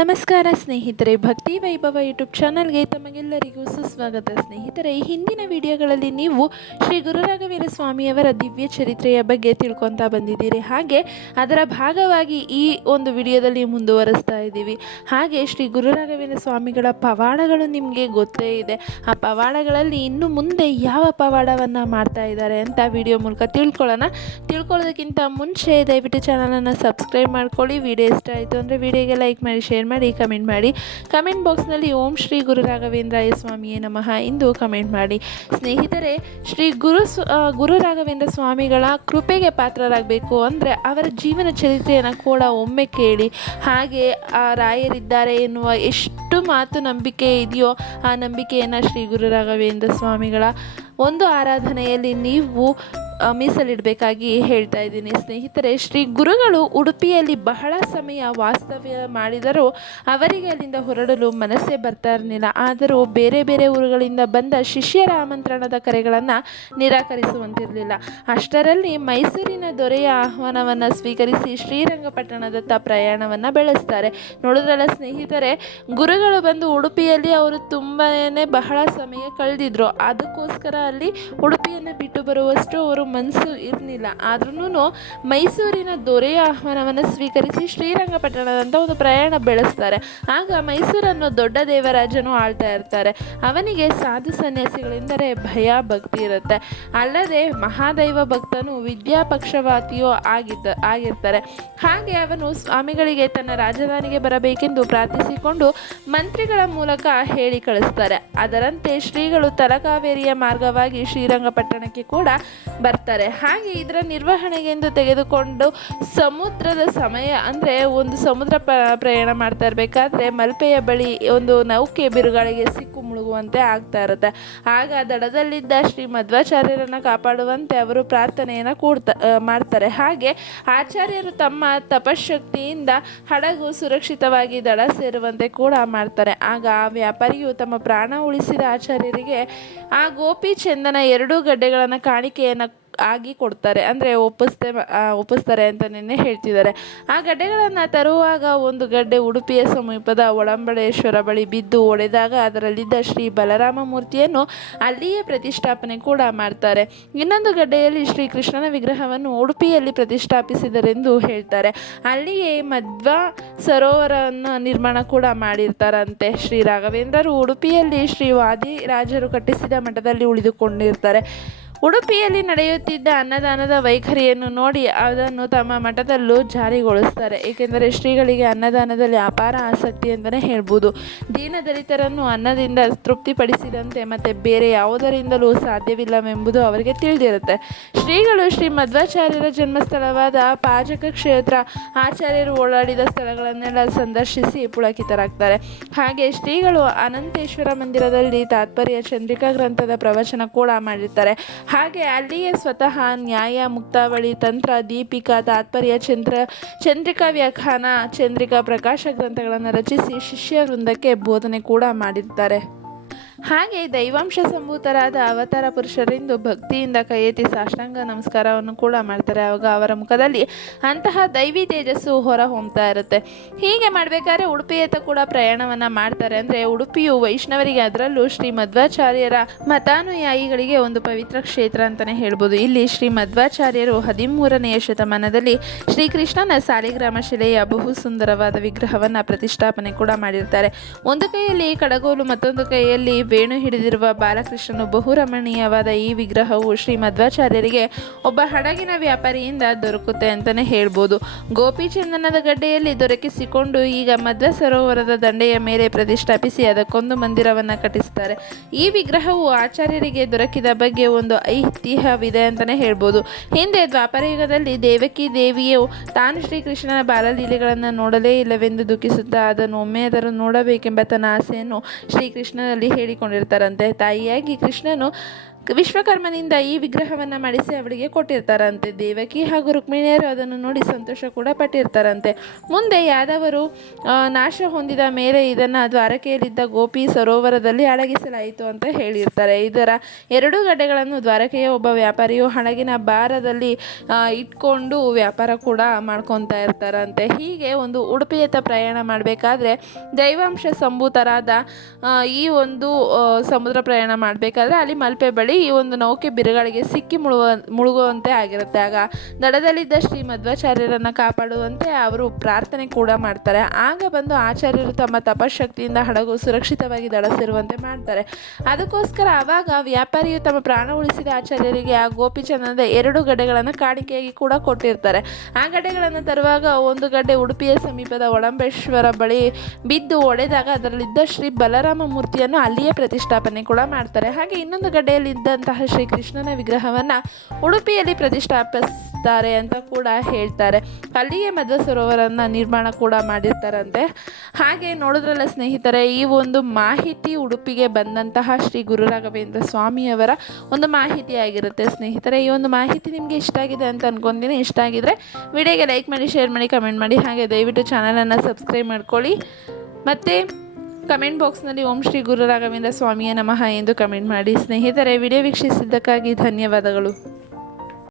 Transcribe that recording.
ನಮಸ್ಕಾರ ಸ್ನೇಹಿತರೆ, ಭಕ್ತಿ ವೈಭವ ಯೂಟ್ಯೂಬ್ ಚಾನಲ್ಗೆ ತಮಗೆಲ್ಲರಿಗೂ ಸುಸ್ವಾಗತ. ಸ್ನೇಹಿತರೆ, ಈ ಹಿಂದಿನ ವಿಡಿಯೋಗಳಲ್ಲಿ ನೀವು ಶ್ರೀ ಗುರು ರಾಘವೇಂದ್ರ ಸ್ವಾಮಿಯವರ ದಿವ್ಯ ಚರಿತ್ರೆಯ ಬಗ್ಗೆ ತಿಳ್ಕೊತಾ ಬಂದಿದ್ದೀರಿ. ಹಾಗೆ ಅದರ ಭಾಗವಾಗಿ ಈ ಒಂದು ವಿಡಿಯೋದಲ್ಲಿ ಮುಂದುವರಿಸ್ತಾ ಇದ್ದೀವಿ. ಹಾಗೆ ಶ್ರೀ ಗುರು ರಾಘವೇಂದ್ರ ಸ್ವಾಮಿಗಳ ಪವಾಡಗಳು ನಿಮಗೆ ಗೊತ್ತೇ ಇದೆ. ಆ ಪವಾಡಗಳಲ್ಲಿ ಇನ್ನು ಮುಂದೆ ಯಾವ ಪವಾಡವನ್ನು ಮಾಡ್ತಾ ಇದ್ದಾರೆ ಅಂತ ವಿಡಿಯೋ ಮೂಲಕ ತಿಳ್ಕೊಳ್ಳೋದಕ್ಕಿಂತ ಮುಂಚೆ ದಯವಿಟ್ಟು ಚಾನಲನ್ನು ಸಬ್ಸ್ಕ್ರೈಬ್ ಮಾಡ್ಕೊಳ್ಳಿ. ವಿಡಿಯೋ ಇಷ್ಟ ಆಯಿತು ಅಂದರೆ ವಿಡಿಯೋಗೆ ಲೈಕ್ ಮಾಡಿ, ಶೇರ್ ಮಾಡಿ, ಕಮೆಂಟ್ ಮಾಡಿ. ಕಮೆಂಟ್ ಬಾಕ್ಸ್ನಲ್ಲಿ ಓಂ ಶ್ರೀ ಗುರು ರಾಘವೇಂದ್ರಾಯ ಸ್ವಾಮಿಯೇ ನಮಃ ಎಂದು ಕಮೆಂಟ್ ಮಾಡಿ. ಸ್ನೇಹಿತರೆ, ಶ್ರೀ ಗುರು ರಾಘವೇಂದ್ರ ಸ್ವಾಮಿಗಳ ಕೃಪೆಗೆ ಪಾತ್ರರಾಗಬೇಕು ಅಂದರೆ ಅವರ ಜೀವನ ಚರಿತ್ರೆಯನ್ನು ಕೂಡ ಒಮ್ಮೆ ಕೇಳಿ. ಹಾಗೆ ಆ ರಾಯರಿದ್ದಾರೆ ಎನ್ನುವ ಎಷ್ಟು ಮಾತು ನಂಬಿಕೆ ಇದೆಯೋ ಆ ನಂಬಿಕೆಯನ್ನು ಶ್ರೀ ಗುರು ರಾಘವೇಂದ್ರ ಸ್ವಾಮಿಗಳ ಒಂದು ಆರಾಧನೆಯಲ್ಲಿ ನೀವು ಮೀಸಲಿಡಬೇಕಾಗಿ ಹೇಳ್ತಾ ಇದ್ದೀನಿ. ಸ್ನೇಹಿತರೆ, ಶ್ರೀ ಗುರುಗಳು ಉಡುಪಿಯಲ್ಲಿ ಬಹಳ ಸಮಯ ವಾಸ್ತವ್ಯ ಮಾಡಿದರೂ ಅವರಿಗೆ ಅಲ್ಲಿಂದ ಹೊರಡಲು ಮನಸ್ಸೇ ಬರ್ತಾ ಇರಲಿಲ್ಲ. ಆದರೂ ಬೇರೆ ಬೇರೆ ಊರುಗಳಿಂದ ಬಂದ ಶಿಷ್ಯರ ಆಮಂತ್ರಣದ ಕರೆಗಳನ್ನು ನಿರಾಕರಿಸುವಂತಿರಲಿಲ್ಲ. ಅಷ್ಟರಲ್ಲಿ ಮೈಸೂರಿನ ದೊರೆಯ ಆಹ್ವಾನವನ್ನು ಸ್ವೀಕರಿಸಿ ಶ್ರೀರಂಗಪಟ್ಟಣದತ್ತ ಪ್ರಯಾಣವನ್ನು ಬೆಳೆಸ್ತಾರೆ. ನೋಡಿದ್ರಲ್ಲ ಸ್ನೇಹಿತರೆ, ಗುರುಗಳು ಬಂದು ಉಡುಪಿಯಲ್ಲಿ ಅವರು ಬಹಳ ಸಮಯ ಕಳೆದಿದ್ರು. ಅದಕ್ಕೋಸ್ಕರ ಅಲ್ಲಿ ಉಡುಪಿಯನ್ನು ಬಿಟ್ಟು ಬರುವಷ್ಟು ಅವರು ಮನಸ್ಸು ಇರಲಿಲ್ಲ. ಆದ್ರೂ ಮೈಸೂರಿನ ದೊರೆಯ ಆಹ್ವಾನವನ್ನು ಸ್ವೀಕರಿಸಿ ಶ್ರೀರಂಗಪಟ್ಟಣದಂತ ಒಂದು ಪ್ರಯಾಣ ಬೆಳೆಸ್ತಾರೆ. ಆಗ ಮೈಸೂರನ್ನು ದೊಡ್ಡ ದೇವರಾಜನು ಆಳ್ತಾ ಇರ್ತಾರೆ. ಅವನಿಗೆ ಸಾಧು ಸನ್ಯಾಸಿಗಳೆಂದರೆ ಭಯ ಭಕ್ತಿ ಇರುತ್ತೆ. ಅಲ್ಲದೆ ಮಹಾದೈವ ಭಕ್ತನು ವಿದ್ಯಾಪಕ್ಷಪಾತಿಯೂ ಆಗಿರ್ತಾರೆ. ಹಾಗೆ ಅವನು ಸ್ವಾಮಿಗಳಿಗೆ ತನ್ನ ರಾಜಧಾನಿಗೆ ಬರಬೇಕೆಂದು ಪ್ರಾರ್ಥಿಸಿಕೊಂಡು ಮಂತ್ರಿಗಳ ಮೂಲಕ ಹೇಳಿ ಕಳಿಸ್ತಾರೆ. ಅದರಂತೆ ಶ್ರೀಗಳು ತಲಕಾವೇರಿಯ ಮಾರ್ಗವಾಗಿ ಶ್ರೀರಂಗಪಟ್ಟಣಕ್ಕೆ ಕೂಡ ಬರ್ತಾರೆ. ಹಾಗೆ ಇದರ ನಿರ್ವಹಣೆಗೆಂದು ತೆಗೆದುಕೊಂಡು ಸಮುದ್ರದ ಸಮಯ ಅಂದರೆ ಒಂದು ಸಮುದ್ರ ಪ್ರಯಾಣ ಮಾಡ್ತಾ ಇರಬೇಕಾದ್ರೆ ಮಲ್ಪೆಯ ಬಳಿ ಒಂದು ನೌಕೆ ಬಿರುಗಾಳಿಗೆ ಸಿಕ್ಕು ಮುಳುಗುವಂತೆ ಆಗ್ತಾ ಇರುತ್ತೆ. ಆಗ ದಡದಲ್ಲಿದ್ದ ಶ್ರೀ ಮಧ್ವಾಚಾರ್ಯರನ್ನು ಕಾಪಾಡುವಂತೆ ಅವರು ಪ್ರಾರ್ಥನೆಯನ್ನು ಮಾಡ್ತಾರೆ. ಹಾಗೆ ಆಚಾರ್ಯರು ತಮ್ಮ ತಪಶಕ್ತಿಯಿಂದ ಹಡಗು ಸುರಕ್ಷಿತವಾಗಿ ದಡ ಸೇರುವಂತೆ ಕೂಡ ಮಾಡ್ತಾರೆ. ಆಗ ಆ ವ್ಯಾಪಾರಿಯು ತಮ್ಮ ಪ್ರಾಣ ಉಳಿಸಿದ ಆಚಾರ್ಯರಿಗೆ ಆ ಗೋಪಿ ಚಂದನ 2 ಗಡ್ಡೆಗಳನ್ನು ಕಾಣಿಕೆಯನ್ನು ಆಗಿ ಕೊಡ್ತಾರೆ, ಅಂದರೆ ಒಪ್ಪಿಸ್ತಾರೆ ಅಂತಲೇ ಹೇಳ್ತಿದ್ದಾರೆ. ಆ ಗಡ್ಡೆಗಳನ್ನು ತರುವಾಗ ಒಂದು ಗಡ್ಡೆ ಉಡುಪಿಯ ಸಮೀಪದ ಒಳಂಬಳೇಶ್ವರ ಬಳಿ ಬಿದ್ದು ಒಡೆದಾಗ ಅದರಲ್ಲಿದ್ದ ಶ್ರೀ ಬಲರಾಮ ಮೂರ್ತಿಯನ್ನು ಅಲ್ಲಿಯೇ ಪ್ರತಿಷ್ಠಾಪನೆ ಕೂಡ ಮಾಡ್ತಾರೆ. ಇನ್ನೊಂದು ಗಡ್ಡೆಯಲ್ಲಿ ಶ್ರೀ ಕೃಷ್ಣನ ವಿಗ್ರಹವನ್ನು ಉಡುಪಿಯಲ್ಲಿ ಪ್ರತಿಷ್ಠಾಪಿಸಿದರೆಂದು ಹೇಳ್ತಾರೆ. ಅಲ್ಲಿಯೇ ಮಧ್ವ ಸರೋವರವನ್ನು ನಿರ್ಮಾಣ ಕೂಡ ಮಾಡಿರ್ತಾರಂತೆ. ಶ್ರೀ ರಾಘವೇಂದ್ರರು ಉಡುಪಿಯಲ್ಲಿ ಶ್ರೀ ವಾದಿರಾಜರು ಕಟ್ಟಿಸಿದ ಮಠದಲ್ಲಿ ಉಳಿದುಕೊಂಡಿರ್ತಾರೆ. ಉಡುಪಿಯಲ್ಲಿ ನಡೆಯುತ್ತಿದ್ದ ಅನ್ನದಾನದ ವೈಖರಿಯನ್ನು ನೋಡಿ ಅದನ್ನು ತಮ್ಮ ಮಠದಲ್ಲೂ ಜಾರಿಗೊಳಿಸ್ತಾರೆ. ಏಕೆಂದರೆ ಶ್ರೀಗಳಿಗೆ ಅನ್ನದಾನದಲ್ಲಿ ಅಪಾರ ಆಸಕ್ತಿ ಅಂತಲೇ ಹೇಳ್ಬೋದು. ದೀನದಲಿತರನ್ನು ಅನ್ನದಿಂದ ತೃಪ್ತಿಪಡಿಸಿದಂತೆ ಮತ್ತು ಬೇರೆ ಯಾವುದರಿಂದಲೂ ಸಾಧ್ಯವಿಲ್ಲವೆಂಬುದು ಅವರಿಗೆ ತಿಳಿದಿರುತ್ತೆ. ಶ್ರೀಗಳು ಶ್ರೀ ಮಧ್ವಾಚಾರ್ಯರ ಜನ್ಮಸ್ಥಳವಾದ ಪಾಜಕ ಕ್ಷೇತ್ರ, ಆಚಾರ್ಯರು ಓಡಾಡಿದ ಸ್ಥಳಗಳನ್ನೆಲ್ಲ ಸಂದರ್ಶಿಸಿ ಪುಳಕಿತರಾಗ್ತಾರೆ. ಹಾಗೆ ಶ್ರೀಗಳು ಅನಂತೇಶ್ವರ ಮಂದಿರದಲ್ಲಿ ತಾತ್ಪರ್ಯ ಚಂದ್ರಿಕಾ ಗ್ರಂಥದ ಪ್ರವಚನ ಕೂಡ ಮಾಡಿರ್ತಾರೆ. ಹಾಗೆ ಅಲ್ಲಿಯೇ ಸ್ವತಃ ನ್ಯಾಯ, ಮುಕ್ತಾವಳಿ, ತಂತ್ರ, ದೀಪಿಕಾ, ತಾತ್ಪರ್ಯ, ಚಂದ್ರಿಕಾ ವ್ಯಾಖ್ಯಾನ, ಚಂದ್ರಿಕಾ ಪ್ರಕಾಶ ಗ್ರಂಥಗಳನ್ನು ರಚಿಸಿ ಶಿಷ್ಯ ವೃಂದಕ್ಕೆ ಬೋಧನೆ ಕೂಡ ಮಾಡಿರ್ತಾರೆ. ಹಾಗೆ ದೈವಾಂಶ ಸಂಭೂತರಾದ ಅವತಾರ ಪುರುಷರೆಂದು ಭಕ್ತಿಯಿಂದ ಕೈ ಎತ್ತಿ ಸಾಷ್ಟಾಂಗ ನಮಸ್ಕಾರವನ್ನು ಕೂಡ ಮಾಡ್ತಾರೆ. ಆವಾಗ ಅವರ ಮುಖದಲ್ಲಿ ಅಂತಹ ದೈವಿ ತೇಜಸ್ಸು ಹೊರ ಹೊಮ್ತಾ ಇರುತ್ತೆ. ಹೀಗೆ ಮಾಡಬೇಕಾದ್ರೆ ಉಡುಪಿಯತ್ತ ಕೂಡ ಪ್ರಯಾಣವನ್ನು ಮಾಡ್ತಾರೆ. ಅಂದರೆ ಉಡುಪಿಯು ವೈಷ್ಣವರಿಗೆ, ಅದರಲ್ಲೂ ಶ್ರೀ ಮಧ್ವಾಚಾರ್ಯರ ಮತಾನುಯಾಯಿಗಳಿಗೆ ಒಂದು ಪವಿತ್ರ ಕ್ಷೇತ್ರ ಅಂತಲೇ ಹೇಳ್ಬೋದು. ಇಲ್ಲಿ ಶ್ರೀ ಮಧ್ವಾಚಾರ್ಯರು 13ನೇ ಶತಮಾನದಲ್ಲಿ ಶ್ರೀಕೃಷ್ಣನ ಸಾಲಿಗ್ರಾಮ ಶಿಲೆಯ ಬಹು ಸುಂದರವಾದ ವಿಗ್ರಹವನ್ನು ಪ್ರತಿಷ್ಠಾಪನೆ ಕೂಡ ಮಾಡಿರ್ತಾರೆ. ಒಂದು ಕೈಯಲ್ಲಿ ಕಡಗೋಲು, ಮತ್ತೊಂದು ಕೈಯಲ್ಲಿ ವೇಣು ಹಿಡಿದಿರುವ ಬಾಲಕೃಷ್ಣನು ಬಹು ರಮಣೀಯವಾದ ಈ ವಿಗ್ರಹವು ಶ್ರೀ ಮಧ್ವಾಚಾರ್ಯರಿಗೆ ಒಬ್ಬ ಹಡಗಿನ ವ್ಯಾಪಾರಿಯಿಂದ ದೊರಕುತ್ತೆ ಅಂತಲೇ ಹೇಳ್ಬೋದು. ಗೋಪಿಚಂದನದ ಗಡ್ಡೆಯಲ್ಲಿ ದೊರಕಿಸಿಕೊಂಡು ಈಗ ಮಧ್ವ ಸರೋವರದ ದಂಡೆಯ ಮೇಲೆ ಪ್ರತಿಷ್ಠಾಪಿಸಿ ಅದಕ್ಕೊಂದು ಮಂದಿರವನ್ನು ಕಟ್ಟಿಸ್ತಾರೆ. ಈ ವಿಗ್ರಹವು ಆಚಾರ್ಯರಿಗೆ ದೊರಕಿದ ಬಗ್ಗೆ ಒಂದು ಐತಿಹ್ಯವಿದೆ ಅಂತಲೇ ಹೇಳ್ಬೋದು. ಹಿಂದೆ ದ್ವಾಪರಯುಗದಲ್ಲಿ ದೇವಕಿ ದೇವಿಯು ತಾನು ಶ್ರೀಕೃಷ್ಣನ ಬಾಲಲೀಲೆಗಳನ್ನು ನೋಡಲೇ ಇಲ್ಲವೆಂದು ದುಃಖಿಸುತ್ತಾ ಅದನ್ನು ಒಮ್ಮೆಯಾದರೂ ನೋಡಬೇಕೆಂಬ ತನ್ನ ಆಸೆಯನ್ನು ಶ್ರೀಕೃಷ್ಣನಲ್ಲಿ ಹೇಳಿಕೊಂಡಿರ್ತಾರಂತೆ. ತಾಯಿಯಾಗಿ ಕೃಷ್ಣನು ವಿಶ್ವಕರ್ಮನಿಂದ ಈ ವಿಗ್ರಹವನ್ನು ಮಾಡಿಸಿ ಅವಳಿಗೆ ಕೊಟ್ಟಿರ್ತಾರಂತೆ. ದೇವಕಿ ಹಾಗೂ ರುಕ್ಮಿಣಿಯರು ಅದನ್ನು ನೋಡಿ ಸಂತೋಷ ಕೂಡ ಪಟ್ಟಿರ್ತಾರಂತೆ. ಮುಂದೆ ಯಾದವರು ನಾಶ ಹೊಂದಿದ ಮೇಲೆ ಇದನ್ನು ದ್ವಾರಕೆಯಲ್ಲಿದ್ದ ಗೋಪಿ ಸರೋವರದಲ್ಲಿ ಅಡಗಿಸಲಾಯಿತು ಅಂತ ಹೇಳಿರ್ತಾರೆ. ಇದರ 2 ಗಡ್ಡೆಗಳನ್ನು ದ್ವಾರಕೆಯ ಒಬ್ಬ ವ್ಯಾಪಾರಿಯು ಹಡಗಿನ ಬಾರದಲ್ಲಿ ಇಟ್ಕೊಂಡು ವ್ಯಾಪಾರ ಕೂಡ ಮಾಡ್ಕೊತಾ ಇರ್ತಾರಂತೆ. ಹೀಗೆ ಒಂದು ಉಡುಪಿಯತ್ತ ಪ್ರಯಾಣ ಮಾಡಬೇಕಾದ್ರೆ ದೈವಾಂಶ ಸಂಭೂತರಾದ ಈ ಒಂದು ಸಮುದ್ರ ಪ್ರಯಾಣ ಮಾಡಬೇಕಾದ್ರೆ ಅಲ್ಲಿ ಮಲ್ಪೆ ಬಳಿ ಈ ಒಂದು ನೌಕೆ ಬಿರುಗಾಳಿಗೆ ಸಿಕ್ಕಿ ಮುಳುಗುವಂತೆ ಆಗಿರುತ್ತೆ. ಆಗ ದಡದಲ್ಲಿದ್ದ ಶ್ರೀ ಮಧ್ವಾಚಾರ್ಯರನ್ನು ಕಾಪಾಡುವಂತೆ ಅವರು ಪ್ರಾರ್ಥನೆ ಕೂಡ ಮಾಡ್ತಾರೆ. ಆಗ ಬಂದು ಆಚಾರ್ಯರು ತಮ್ಮ ತಪಶಕ್ತಿಯಿಂದ ಹಡಗು ಸುರಕ್ಷಿತವಾಗಿ ದಡ ಸೇರುವಂತೆ ಮಾಡ್ತಾರೆ. ಅದಕ್ಕೋಸ್ಕರ ಆವಾಗ ವ್ಯಾಪಾರಿಯು ತಮ್ಮ ಪ್ರಾಣ ಉಳಿಸಿದ ಆಚಾರ್ಯರಿಗೆ ಆ ಗೋಪಿಚಂದನದ 2 ಗಡ್ಡೆಗಳನ್ನು ಕಾಣಿಕೆಯಾಗಿ ಕೂಡ ಕೊಟ್ಟಿರ್ತಾರೆ. ಆ ಗಡ್ಡೆಗಳನ್ನು ತರುವಾಗ ಒಂದು ಗಡ್ಡೆ ಉಡುಪಿಯ ಸಮೀಪದ ಒಳಂಬೇಶ್ವರ ಬಳಿ ಬಿದ್ದು ಒಡೆದಾಗ ಅದರಲ್ಲಿದ್ದ ಶ್ರೀ ಬಲರಾಮ ಮೂರ್ತಿಯನ್ನು ಅಲ್ಲಿಯೇ ಪ್ರತಿಷ್ಠಾಪನೆ ಕೂಡ ಮಾಡ್ತಾರೆ. ಹಾಗೆ ಇನ್ನೊಂದು ಗಡ್ಡೆಯಲ್ಲಿ ಇದ್ದಂತಹ ಶ್ರೀ ಕೃಷ್ಣನ ವಿಗ್ರಹವನ್ನು ಉಡುಪಿಯಲ್ಲಿ ಪ್ರತಿಷ್ಠಾಪಿಸ್ತಾರೆ ಅಂತ ಕೂಡ ಹೇಳ್ತಾರೆ. ಅಲ್ಲಿಯೇ ಮಧ್ವ ಸರೋವರನ್ನು ನಿರ್ಮಾಣ ಕೂಡ ಮಾಡಿರ್ತಾರಂತೆ. ಹಾಗೆ ನೋಡಿದ್ರಲ್ಲ ಸ್ನೇಹಿತರೆ, ಈ ಒಂದು ಮಾಹಿತಿ ಉಡುಪಿಗೆ ಬಂದಂತಹ ಶ್ರೀ ಗುರು ರಾಘವೇಂದ್ರ ಸ್ವಾಮಿಯವರ ಒಂದು ಮಾಹಿತಿ ಆಗಿರುತ್ತೆ. ಸ್ನೇಹಿತರೆ, ಈ ಒಂದು ಮಾಹಿತಿ ನಿಮಗೆ ಇಷ್ಟ ಆಗಿದೆ ಅಂತ ಅನ್ಕೊಂತೀನಿ. ಇಷ್ಟ ಆಗಿದ್ರೆ ವಿಡಿಯೋಗೆ ಲೈಕ್ ಮಾಡಿ, ಶೇರ್ ಮಾಡಿ, ಕಮೆಂಟ್ ಮಾಡಿ. ಹಾಗೆ ದಯವಿಟ್ಟು ಚಾನಲನ್ನು ಸಬ್ಸ್ಕ್ರೈಬ್ ಮಾಡ್ಕೊಳ್ಳಿ. ಮತ್ತು ಕಮೆಂಟ್ ಬಾಕ್ಸ್ನಲ್ಲಿ ಓಂ ಶ್ರೀ ಗುರು ರಾಘವೇಂದ್ರ ಸ್ವಾಮಿಯೇ ನಮಃ ಎಂದು ಕಮೆಂಟ್ ಮಾಡಿ. ಸ್ನೇಹಿತರೆ, ವಿಡಿಯೋ ವೀಕ್ಷಿಸಿದ್ದಕ್ಕಾಗಿ ಧನ್ಯವಾದಗಳು.